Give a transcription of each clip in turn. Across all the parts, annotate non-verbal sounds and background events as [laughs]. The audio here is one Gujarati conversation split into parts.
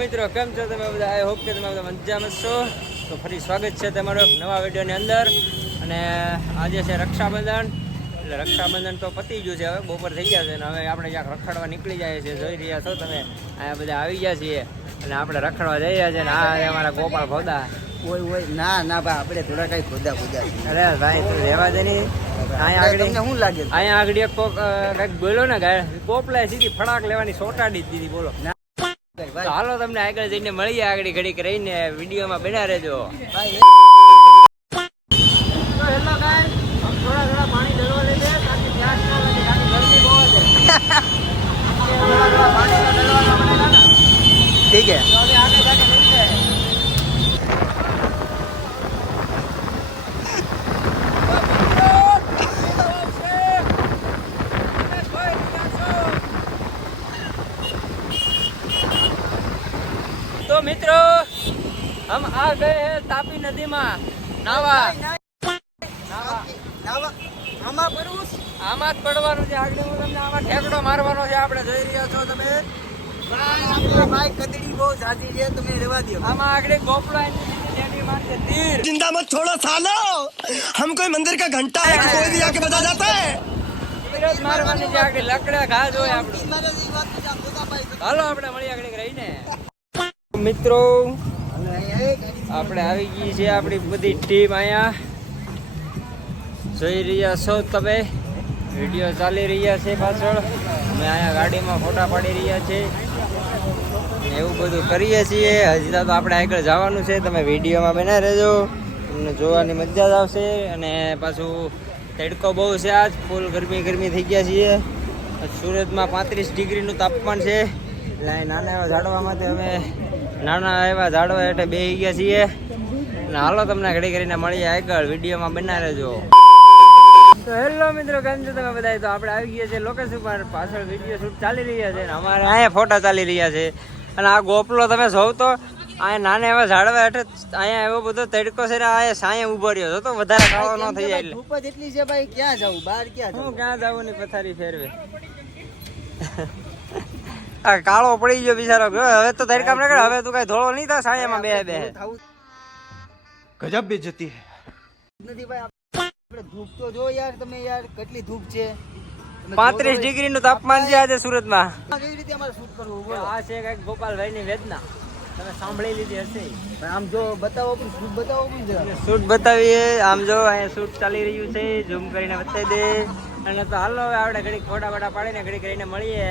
મિત્રો. કેમ છો તમે બધા? આઈ હોપ કે તમે બધા મજામાં છો. તો ફરી સ્વાગત છે તમારો નવા વિડીયોની અંદર. અને આજે છે રક્ષાબંધન. એટલે રક્ષાબંધન તો પતી ગયું છે હવે. બપોર થઈ ગયા છે અને હવે આપણે ક્યાંક રખડવા નીકળી જઈએ છીએ. જોઈ રહ્યા છો તમે? અહીંયા બધા આવી ગયા છીએ. અને આપણે રખડવા જઈ રહ્યા છીએ અને આ અમારા ગોપાલ ખોદા ઓય ઓય ના ના ભાઈ આપણે થોડા કઈ ખોદા ખોદા અરે ભાઈ તું રહેવા દે નહીં અહીંયા આગળ શું લાગે? અહીંયા આગળ એક કોક કંઈક બોલો ને ગાય? પોપલાય સીધી ફડાક લેવાની સોટાડી જ દીધી બોલો. ના, તો હાલો તમને આગળ જઈને મળીએ આગળ ઘડીક રહીને વિડીયોમાં બના રહેજો. [laughs] ઠીક તો હેલો ગાઈસ હમ થોડા થોડા પાણી ડલવા લઈ લે તાકી પ્યાસ ના લાગે તાકી ગરમી બહુ છે થોડા થોડા પાણી ડલવા મને ના ઠીક હે તો હવે આગળ જાકે મળીએ તો મિત્રો હમ આ ગયે હે તાપી નદીમાં. નાવા. નાવા. આમાં જ પડવાનું છે. આગળ હું તમને આમાં ઠેકડો મારવાનો છે. આપણે જઈ રહ્યા છો તમે. બાઈક કદડી બહુ સાચી છે. તમે રહેવા દો આમાં આગળ ગોપડો तीर जिंदा मत छोड़ो सालो हम कोई मंदिर का મારવાની છે. આગળ લકડા ઘા જોઈએ આપણે. હાલો આપણે મળી આગળ રહીને. મિત્રો આપણે આવી ગઈ છે આપણી બધી ટીમ અહીંયા. જોઈ રહ્યા છો તમે. વીડિયો ચાલી રહ્યા છે પાછળ. અમે અહીંયા ગાડીમાં ફોટા પાડી રહ્યા છે. એવું બધું કરીએ છીએ. હજી તો આપણે આગળ જવાનું છે. તમે વિડીયોમાં બના રહેજો. તમને જોવાની મજા જ આવશે. અને પાછું તડકો બહુ છે આજ. ફૂલ ગરમી ગરમી થઈ ગયા છીએ. સુરતમાં પાંત્રીસ ડિગ્રીનું તાપમાન છે. એટલે નાના એવા ઝાડવામાંથી અમે નાના એવા ઝાડવા હેઠે બે ગયા છીએ. હાલો તમને ઘડી કરીને મળીએ આગળ વિડીયોમાં. બના રહેજો. તો હેલો મિત્રો કેમ છો તમે બધા તો આપણે આવી ગયા છે લોકેશન પર પાછળ વીડિયો શૂટ ચાલી રહ્યા છે અને અમારે અહીંયા ફોટા ચાલી રહ્યા છે. અને આ ગોપલો તમે જોવ તો અહીંયા નાના એવા ઝાડવા હેઠે અહીંયા એવો બધો તડકો છે ને અહીંયા સાંય ઊભો રહ્યો તો વધારે ખાવા ન થઈ જાય એટલે. ધૂપ જ એટલી છે ભાઈ ક્યાં જવું બહાર ક્યાં હું જવું ક્યાં જાવું ને પથારી ફેરવે. આ કાળો પડી ગયો બિચારો. હવે તો તારી કામ ના હવે તું કઈ ધોળો નહીં થાય સાયામાં બે બે. ગજબ બે જતી નથી ભાઈ આપણે ધૂપ તો જો યાર તમે યાર કેટલી ધૂપ છે. પાંત્રીસ ડિગ્રી નું તાપમાન છે આજે સુરતમાં કેવી રીતે અમારે શૂટ કરવું આ છે કંઈક ગોપાલભાઈ ની વેદના. તમે સાંભળી લીધી હશે. આમ જો બતાવો પણ બતાવીએ. આમ જો અહીંયા શૂટ ચાલી રહ્યું છે. ઝૂમ કરીને બતાવી દે. અને તો હાલો હવે આપણે ઘડીક ફોટા ફોટા પાડીને ઘડીક કરીને મળીએ.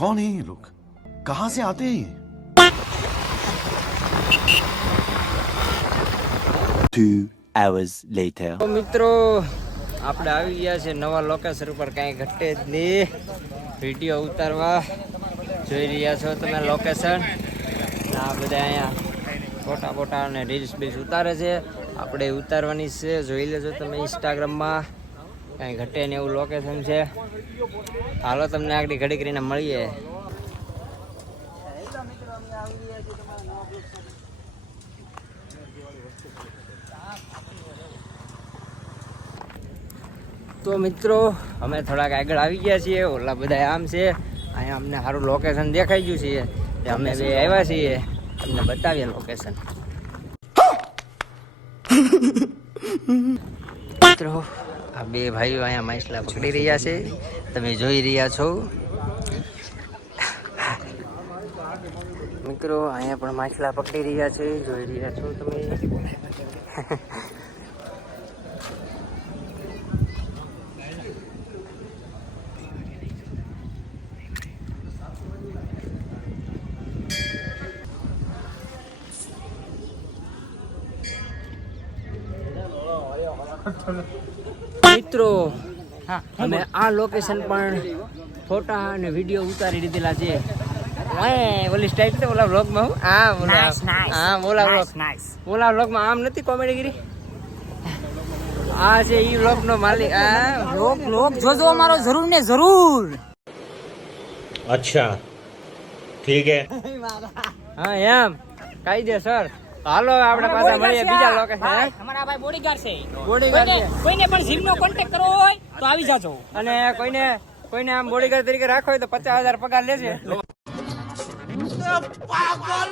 कौन है ये लोग कहां से आते हैं ये Two hours later. તો મિત્રો આપણે આવી ગયા છે નવા લોકેશન ઉપર કાંઈ ઘટે જ નહીં વિડીયો ઉતારવા જોઈ રહ્યા છો તમે લોકેશન આ બધા અહીંયા ફોટા ફોટા અને રીલ્સ બીલ્સ ઉતારે છે આપણે ઉતારવાની છે જોઈ લેજો તમે ઇન્સ્ટાગ્રામમાં કાંઈ ઘટે ને એવું લોકેશન છે. હાલો તમને આગળ ઘડી કરીને મળીએ. તો મિત્રો, અમે થોડાક આગળ આવી ગયા છીએ, ઓલા બધા આમ છે. અહીંયા અમને સારું લોકેશન દેખાઈ ગયું છે. અમે બે આવ્યા છીએ. તમને બતાવીએ લોકેશન [laughs] મિત્રો આ બે ભાઈઓ અહીંયા માછલા પકડી રહ્યા છે. તમે જોઈ રહ્યા છો. મિત્રો, અહીંયા પણ માછલા પકડી રહ્યા છે. જોઈ રહ્યા છો તમે. મિત્રો અમે આ લોકેશન પણ ફોટા અને વીડિયો ઉતારી દીધેલા છે. ઓલી સ્ટાઈલ છે ઓલા વ્લોગમાં હું. હા બોલા હા બોલા વ્લોગ બોલા વ્લોગમાં આમ નથી કોમેડી ગીરી આ છે ઈ વ્લોગ નો માલિક. આ વ્લોગ વ્લોગ જોજો અમારો જરૂર ને જરૂર. અચ્છા. ઠીક હે. [laughs] હા એમ. કાઈ દે સર. હાલો આપણે પાછા મળીએ બીજા લોકો અમારા ભાઈ બોડીગાર્ડ છે. બોડીગાર્ડ. છે કોઈને પણ જીમનો કોન્ટેક્ટ કરવો હોય તો આવી જાજો. અને કોઈને કોઈને આમ બોડીગાર્ડ તરીકે રાખો હોય તો પચાસ હજાર પગાર લેજે. પાગલ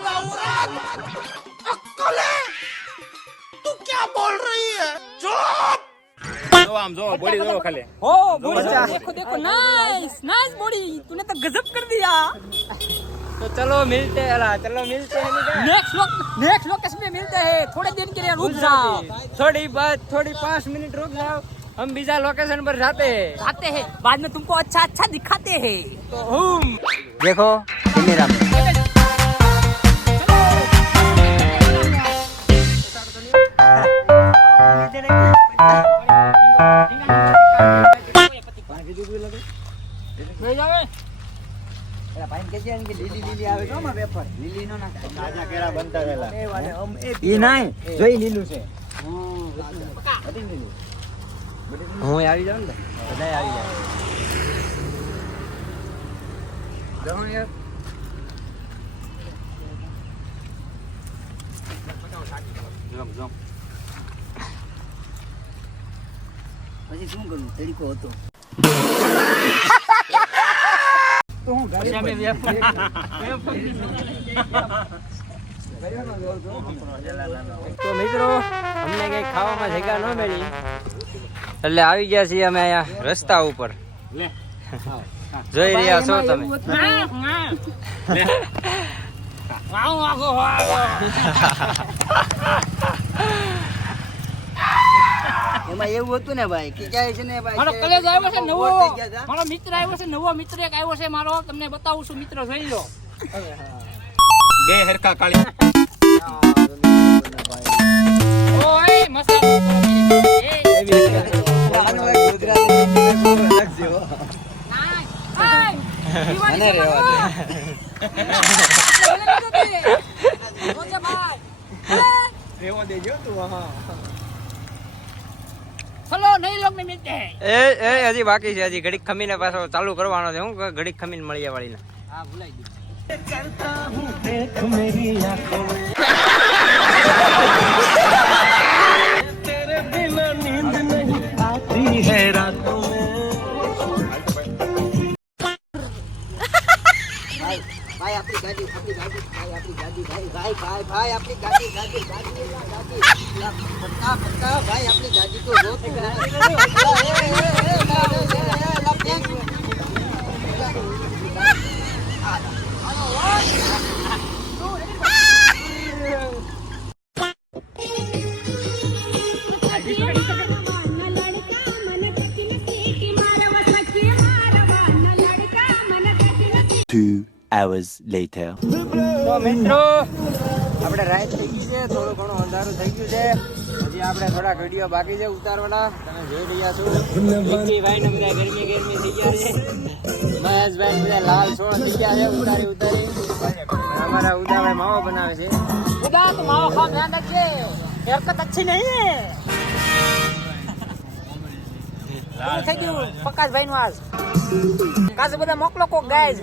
અક્કલે તું ક્યાં બોલ રહી હે જો આમ જો બોડી જો ખાલી. હો બોડી દેખો દેખો. Nice nice body. તને તો ગજબ કર દીયા तो चलो मिलते अला चलो मिलते हैं नेक्स्ट लोक नेक्स्ट लोकेशन में मिलते हैं। थोड़े दिन के लिए रुक जाओ। थोड़ी बात थोड़ी पाँच मिनट रुक जाओ। हम बीजा लोकेशन पर जाते हैं। आते हैं। बाद में तुमको अच्छा अच्छा दिखाते हैं। तो हम देखो कैमरा હું આવી જાઉં ને બધા આવી જાય. જાઓ યાર. પછી શું કરું તરીકો હતો. તો મિત્રો અમને કઈ ખાવામાં જગ્યા ન મળી. એટલે આવી ગયા છીએ અમે અહીંયા રસ્તા ઉપર. જોઈ રહ્યા છો તમે. વાવ વાગો વાગો [laughs] એમાં એવું હતું ને ભાઈ કે ક્યાંય છે ને ભાઈ મારો કલેજ આવ્યો છે નવો. મારો મિત્ર આવ્યો છે નવો મિત્ર એક આવ્યો છે મારો તમને બતાવું છું મિત્ર જોઈ લો બે હરકા કાળી ઓય મસાલો ગુજરાતી મીઠું અલગ છે હો. મને રહેવા ચલો નહીં લોગ ને મિલતે હૈ એ એ હજી બાકી છે હજી ઘડીક ખમીને પાછો ચાલુ કરવાનો છે હું ઘડીક ખમીને મળીએ વાળીને હા ભૂલાઈ ગયું ભાઈ આપણી ગાડી આપણી ગાડી ભાઈ આપણી ગાડી ભાઈ ભાઈ ભાઈ ભાઈ આપણી ગાડી ગાડી ગાડી ગાડી પત્તા પત્તા ભાઈ આપણી ગાડી તો જો hours later. તો મિત્રો આપણે રાઈત થઈ ગઈ છે થોડો ઘણો અંધારું થઈ ગયું છે. પછી આપણે થોડા વીડિયો બાકી છે ઉતારવાના. તમે જોઈ રહ્યા છો. ભાઈ ને બધા ગરમી ગરમી થઈ ગયા છે. મહેશભાઈ બધા લાલ છોડ થઈ ગયા છે ઉતારી ઉતારી. અમારા ઉદાભાઈ માવો બનાવે છે. ઉદા તો માવો ખાવ ધ્યાન રાખજે. હેરકત અચ્છી નહીં હે. થઈ ગયું પકાશભાઈ નું આજ? કાસે બધા મોકલો કોક ગાય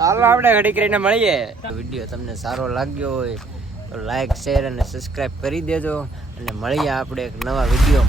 ચાલો આપણે ઘડી કરીને મળીએ. વીડિયો તમને સારો લાગ્યો હોય તો લાઈક શેર અને સબસ્ક્રાઈબ કરી દેજો અને મળીએ આપણે એક નવા વીડિયો